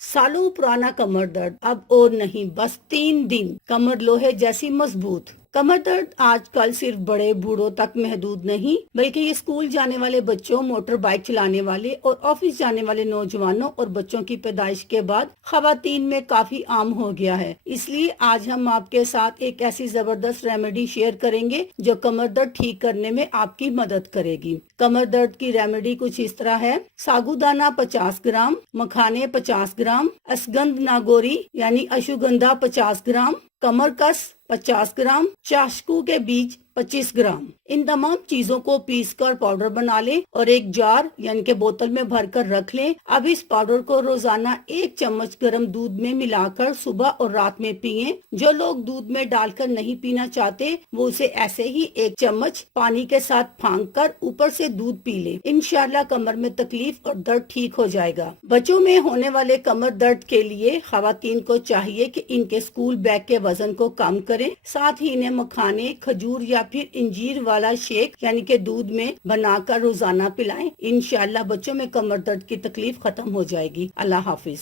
सालों पुराना कमर दर्द अब और नहीं, बस 3 दिन कमर लोहे जैसी मजबूत। कमर दर्द आजकल सिर्फ बड़े बूढ़ों तक महदूद नहीं, बल्कि ये स्कूल जाने वाले बच्चों, मोटर बाइक चलाने वाले और ऑफिस जाने वाले नौजवानों और बच्चों की पैदाइश के बाद खवातीन में काफी आम हो गया है। इसलिए आज हम आपके साथ एक ऐसी जबरदस्त रेमेडी शेयर करेंगे जो कमर दर्द ठीक करने में आपकी मदद करेगी। कमर दर्द की रेमेडी कुछ इस तरह है। साबूदाना 50 ग्राम, मखाने 50 ग्राम, असगंध नागौरी यानी अश्वगंधा 50 ग्राम, कमरकस 50 ग्राम, चाशकू के बीज 25 ग्राम। इन तमाम चीजों को पीसकर पाउडर बना लें और एक जार यानी के बोतल में भरकर रख लें। अब इस पाउडर को रोजाना 1 चम्मच गर्म दूध में मिलाकर सुबह और रात में पिएं। जो लोग दूध में डालकर नहीं पीना चाहते वो उसे ऐसे ही 1 चम्मच पानी के साथ फांक कर ऊपर से दूध पी लें। इंशाल्लाह कमर में तकलीफ और दर्द ठीक हो जाएगा। बच्चों में होने वाले कमर दर्द के लिए खवातीन को चाहिए कि इनके स्कूल बैग के वजन को कम करें। साथ ही इन्हें मखाने, खजूर या फिर इंजीर वाला शेक यानी के दूध में बनाकर रोजाना पिलाएं। इंशाल्लाह बच्चों में कमर दर्द की तकलीफ खत्म हो जाएगी। अल्लाह हाफिज।